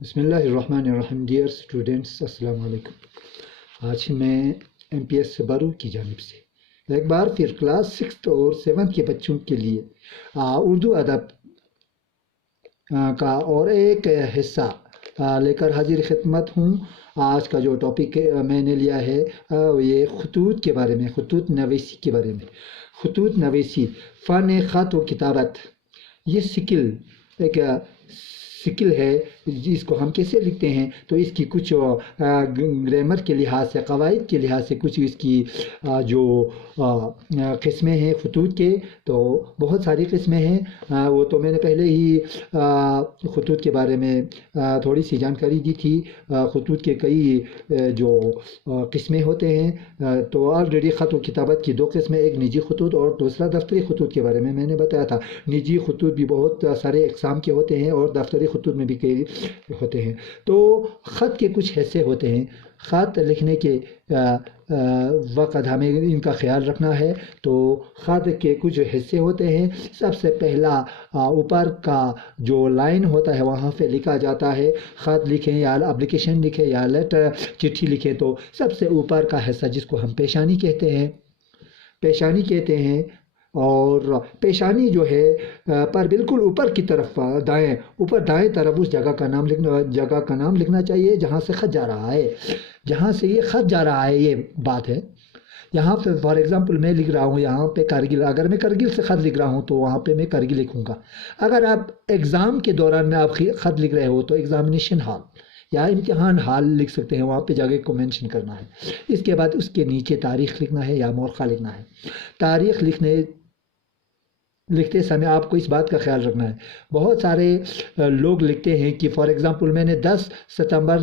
بسم اللہ الرحمن الرحیم. ڈیئر اسٹوڈنٹس، السلام علیکم. آج میں ایم پی ایس برو کی جانب سے ایک بار پھر کلاس 6 اور 7 کے بچوں کے لیے اردو ادب کا اور ایک حصہ لے کر حاضر خدمت ہوں. آج کا جو ٹاپک میں نے لیا ہے یہ خطوط کے بارے میں، خطوط نویسی کے بارے میں. خطوط نویسی فن خط و کتابت، یہ ایک سکل ہے. اس کو ہم کیسے لکھتے ہیں تو اس کی کچھ گرامر کے لحاظ سے، قواعد کے لحاظ سے کچھ اس کی جو قسمیں ہیں خطوط کے، تو بہت ساری قسمیں ہیں. وہ تو میں نے پہلے ہی خطوط کے بارے میں تھوڑی سی جانکاری دی تھی. خطوط کے کئی جو قسمیں ہوتے ہیں، تو آلریڈی خط و کتابت کی دو قسمیں، ایک نجی خطوط اور دوسرا دفتری خطوط کے بارے میں نے بتایا تھا. نجی خطوط بھی بہت سارے اقسام کے ہوتے ہیں اور دفتری خطوط میں بھی کئی ہوتے ہیں. تو خط کے کچھ حصے ہوتے ہیں. خط لکھنے کے وقت ہمیں ان کا خیال رکھنا ہے. تو خط کے کچھ حصے ہوتے ہیں. سب سے پہلا اوپر کا جو لائن ہوتا ہے وہاں پہ لکھا جاتا ہے. خط لکھیں یا اپلیکیشن لکھیں یا لیٹر چٹھی لکھیں تو سب سے اوپر کا حصہ جس کو ہم پیشانی کہتے ہیں، اور پیشانی جو ہے پر بالکل اوپر کی طرف دائیں طرف اس جگہ کا نام لکھنا چاہیے جہاں سے خط جا رہا ہے. جہاں سے یہ خط جا رہا ہے یہ بات ہے. یہاں پہ فار ایگزامپل میں لکھ رہا ہوں یہاں پہ کرگل، اگر میں کرگل سے خط لکھ رہا ہوں تو وہاں پہ میں کرگل لکھوں گا. اگر آپ ایگزام کے دوران میں آپ خط لکھ رہے ہو تو ایگزامینیشن ہال یا امتحان ہال لکھ سکتے ہیں، وہاں پہ جگہ کو مینشن کرنا ہے. اس کے بعد اس کے نیچے تاریخ لکھنا ہے یا مورخہ لکھنا ہے. تاریخ لکھتے سمے آپ کو اس بات کا خیال رکھنا ہے. بہت سارے لوگ لکھتے ہیں کہ فار ایگزامپل میں نے 10 ستمبر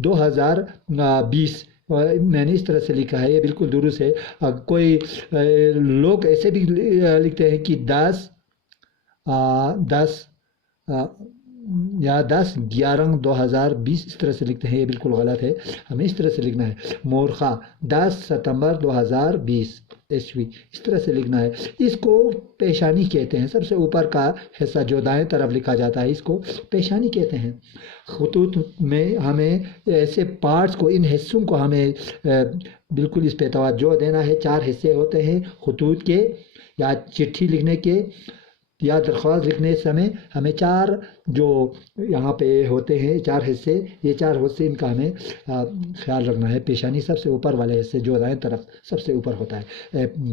2020 میں نے اس طرح سے لکھا ہے، یہ بالکل درست ہے. کوئی لوگ ایسے بھی لکھتے ہیں کہ 10/11/2020 اس طرح سے لکھتے ہیں، یہ بالکل غلط ہے. ہمیں اس طرح سے لکھنا ہے مورخہ 10 ستمبر 2020 عیسوی، اس طرح سے لکھنا ہے. اس کو پیشانی کہتے ہیں. سب سے اوپر کا حصہ جو دائیں طرف لکھا جاتا ہے اس کو پیشانی کہتے ہیں. خطوط میں ہمیں ایسے پارٹس کو، ان حصوں کو ہمیں بالکل اس پہ توجہ دینا ہے. 4 حصے ہوتے ہیں خطوط کے یا چٹھی لکھنے کے یا درخواست لکھنے سمے. ہمیں 4 جو یہاں پہ ہوتے ہیں 4 حصے، یہ 4 حصے ان کا ہمیں خیال رکھنا ہے. پیشانی سب سے اوپر والے حصے جو دائیں طرف سب سے اوپر ہوتا ہے،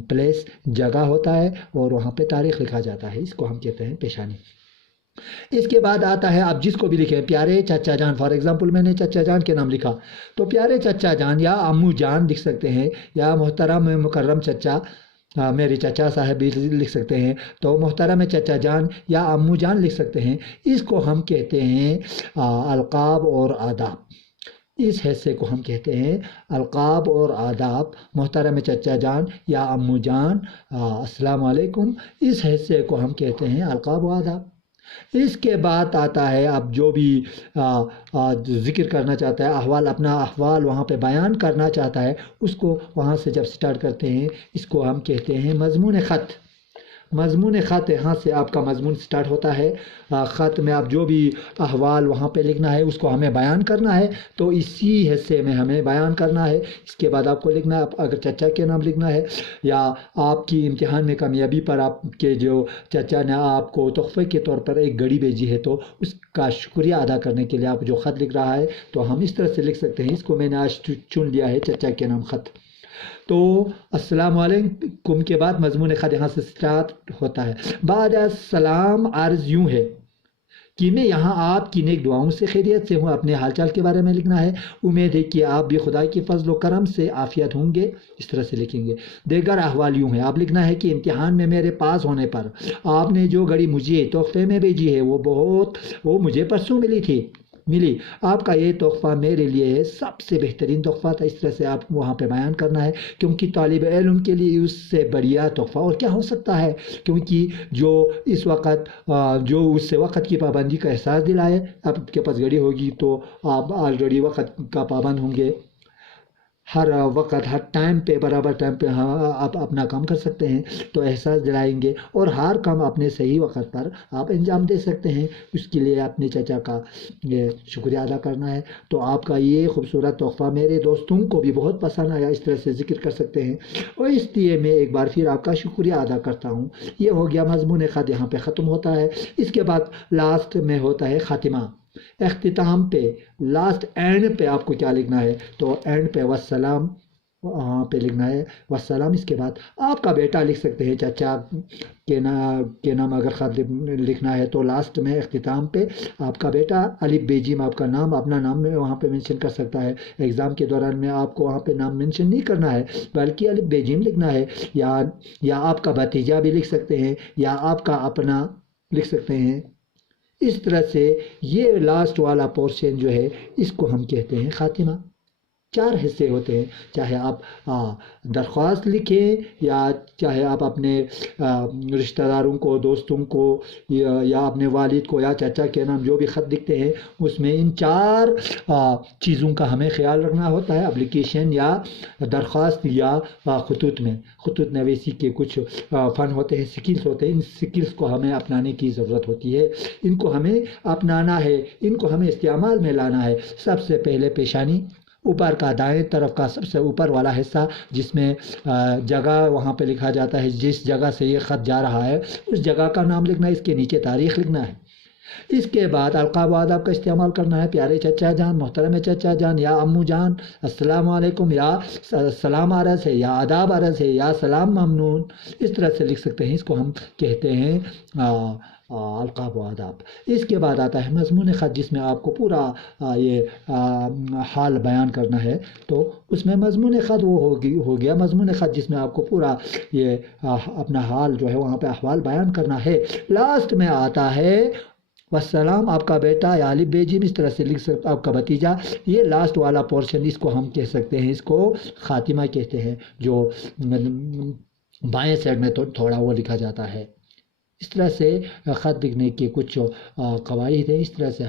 پلیس جگہ ہوتا ہے اور وہاں پہ تاریخ لکھا جاتا ہے، اس کو ہم کہتے ہیں پیشانی. اس کے بعد آتا ہے آپ جس کو بھی لکھیں، پیارے چچا جان. فار ایگزامپل میں نے چچا جان کے نام لکھا تو پیارے چچا جان یا امو جان لکھ سکتے ہیں، یا محترم مکرم چچا، میری چچا صاحب بھی لکھ سکتے ہیں. تو محترم چچا جان یا امو جان لکھ سکتے ہیں. اس کو ہم کہتے ہیں القاب اور آداب. اس حصے کو ہم کہتے ہیں القاب اور آداب. محترم چچا جان یا امو جان، السلام علیکم، اس حصے کو ہم کہتے ہیں القاب و آداب. اس کے بعد آتا ہے اب جو بھی ذکر کرنا چاہتا ہے، اپنا احوال وہاں پہ بیان کرنا چاہتا ہے، اس کو وہاں سے جب سٹارٹ کرتے ہیں اس کو ہم کہتے ہیں مضمون خط. مضمون خط، یہاں سے آپ کا مضمون سٹارٹ ہوتا ہے. خط میں آپ جو بھی احوال وہاں پہ لکھنا ہے اس کو ہمیں بیان کرنا ہے، تو اسی حصے میں ہمیں بیان کرنا ہے. اس کے بعد آپ کو لکھنا ہے، اگر چچا کے نام لکھنا ہے یا آپ کی امتحان میں کامیابی پر آپ کے جو چچا نے آپ کو تحفے کے طور پر ایک گھڑی بھیجی ہے تو اس کا شکریہ ادا کرنے کے لیے آپ جو خط لکھ رہا ہے تو ہم اس طرح سے لکھ سکتے ہیں. اس کو میں نے آج چن لیا ہے چچا کے نام خط. تو السلام علیکم کے بعد مضمون خط یہاں سے سٹارٹ ہوتا ہے. بعد السلام عرض یوں ہے کہ میں یہاں آپ کی نیک دعاؤں سے خیریت سے ہوں. اپنے حال چال کے بارے میں لکھنا ہے. امید ہے کہ آپ بھی خدا کی فضل و کرم سے عافیت ہوں گے، اس طرح سے لکھیں گے. دیگر احوال یوں ہے، آپ لکھنا ہے کہ امتحان میں میرے پاس ہونے پر آپ نے جو گھڑی مجھے تحفے میں بھیجی ہے وہ مجھے پرسوں ملی. آپ کا یہ تحفہ میرے لیے سب سے بہترین تحفہ تھا. اس طرح سے آپ وہاں پہ بیان کرنا ہے، کیونکہ طالب علم کے لیے اس سے بڑھیا تحفہ اور کیا ہو سکتا ہے، کیونکہ جو اس سے وقت کی پابندی کا احساس دلائے. آپ کے پاس گھڑی ہوگی تو آپ آلریڈی وقت کا پابند ہوں گے. ہر وقت ہر ٹائم پہ برابر ٹائم پہ آپ اپنا کام کر سکتے ہیں تو احساس دلائیں گے، اور ہر کام اپنے صحیح وقت پر آپ انجام دے سکتے ہیں۔ اس کے لیے اپنے چچا کا یہ شکریہ ادا کرنا ہے۔ تو آپ کا یہ خوبصورت تحفہ میرے دوستوں کو بھی بہت پسند آیا، اس طرح سے ذکر کر سکتے ہیں، اور اس لیے میں ایک بار پھر آپ کا شکریہ ادا کرتا ہوں۔ یہ ہو گیا مضمون خط، یہاں پہ ختم ہوتا ہے۔ اس کے بعد لاسٹ میں ہوتا ہے خاتمہ، اختتام پہ، لاسٹ اینڈ پہ آپ کو کیا لکھنا ہے؟ تو اینڈ پہ والسلام وہاں پہ لکھنا ہے والسلام۔ اس کے بعد آپ کا بیٹا لکھ سکتے ہیں، چچا کے نام اگر خط لکھنا ہے تو لاسٹ میں اختتام پہ آپ کا بیٹا الف بے جیم آپ کا نام، اپنا نام میں وہاں پہ مینشن کر سکتا ہے۔ ایگزام کے دوران میں آپ کو وہاں پہ نام مینشن نہیں کرنا ہے بلکہ الف بے جیم لکھنا ہے، یا آپ کا بھتیجا بھی لکھ سکتے ہیں، یا آپ کا اپنا لکھ سکتے ہیں۔ اس طرح سے یہ لاسٹ والا پورشن جو ہے اس کو ہم کہتے ہیں خاتمہ۔ 4 حصے ہوتے ہیں، چاہے آپ درخواست لکھیں، یا چاہے آپ اپنے رشتہ داروں کو، دوستوں کو، یا اپنے والد کو، یا چچا کے نام جو بھی خط لکھتے ہیں، اس میں ان 4 چیزوں کا ہمیں خیال رکھنا ہوتا ہے، اپلیکیشن یا درخواست یا خطوط میں۔ خطوط نویسی کے کچھ فن ہوتے ہیں، سکلز ہوتے ہیں، ان سکلز کو ہمیں اپنانے کی ضرورت ہوتی ہے، ان کو ہمیں اپنانا ہے، ان کو ہمیں استعمال میں لانا ہے۔ سب سے پہلے پیشانی، اوپر کا دائیں طرف کا سب سے اوپر والا حصہ جس میں جگہ وہاں پہ لکھا جاتا ہے، جس جگہ سے یہ خط جا رہا ہے اس جگہ کا نام لکھنا ہے، اس کے نیچے تاریخ لکھنا ہے۔ اس کے بعد القاب و آداب کا استعمال کرنا ہے، پیارے چچا جان، محترم چچا جان، یا امو جان، السلام علیکم، یا سلام عرض ہے، یا آداب عرض ہے، یا سلام ممنون، اس طرح سے لکھ سکتے ہیں۔ اس کو ہم کہتے ہیں القاب و آداب۔ اس کے بعد آتا ہے مضمون خط، جس میں آپ کو پورا یہ حال بیان کرنا ہے۔ تو اس میں مضمون خط وہ ہو گیا مضمون خط جس میں آپ کو پورا یہ اپنا حال جو ہے وہاں پہ احوال بیان کرنا ہے۔ لاسٹ میں آتا ہے والسلام، آپ کا بیٹا یا الف بے جیم اس طرح سے لکھ سکتا، آپ کا بھتیجا۔ یہ لاسٹ والا پورشن اس کو ہم کہہ سکتے ہیں، اس کو خاتمہ کہتے ہیں، جو بائیں سائڈ میں تو تھوڑا وہ لکھا جاتا ہے۔ اس طرح سے خط لکھنے کے کچھ قواعد ہیں، اس طرح سے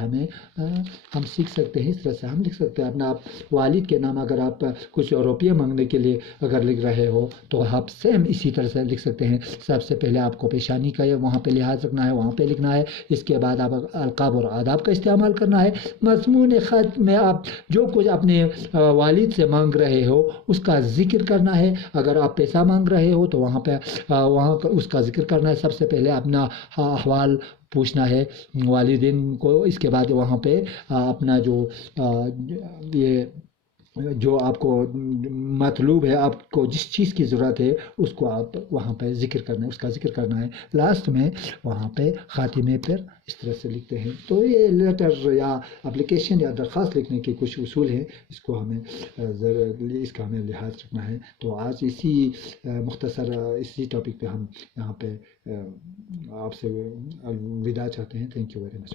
ہم سیکھ سکتے ہیں، اس طرح سے ہم لکھ سکتے ہیں۔ اپنا والد کے نام اگر آپ کچھ روپیے مانگنے کے لیے اگر لکھ رہے ہو تو آپ سیم اسی طرح سے لکھ سکتے ہیں۔ سب سے پہلے آپ کو پیشانی کا وہاں پہ لحاظ رکھنا ہے، وہاں پہ لکھنا ہے۔ اس کے بعد آپ القاب اور آداب کا استعمال کرنا ہے۔ مضمون خط میں آپ جو کچھ اپنے والد سے مانگ رہے ہو اس کا ذکر کرنا ہے۔ اگر آپ پیسہ مانگ رہے ہو تو وہاں پہ اس کا ذکر کرنا ہے۔ سب سے پہلے اپنا احوال پوچھنا ہے والدین کو، اس کے بعد وہاں پہ اپنا یہ جو آپ کو مطلوب ہے، آپ کو جس چیز کی ضرورت ہے اس کو آپ وہاں پہ ذکر کرنا ہے، اس کا ذکر کرنا ہے۔ لاسٹ میں وہاں پہ خاتمے پر اس طرح سے لکھتے ہیں۔ تو یہ لیٹر یا اپلیکیشن یا درخواست لکھنے کے کچھ اصول ہیں، اس کا ہمیں لحاظ رکھنا ہے۔ تو آج اسی مختصر اسی ٹاپک پہ ہم یہاں پہ آپ سے وداع چاہتے ہیں۔ Thank you very much.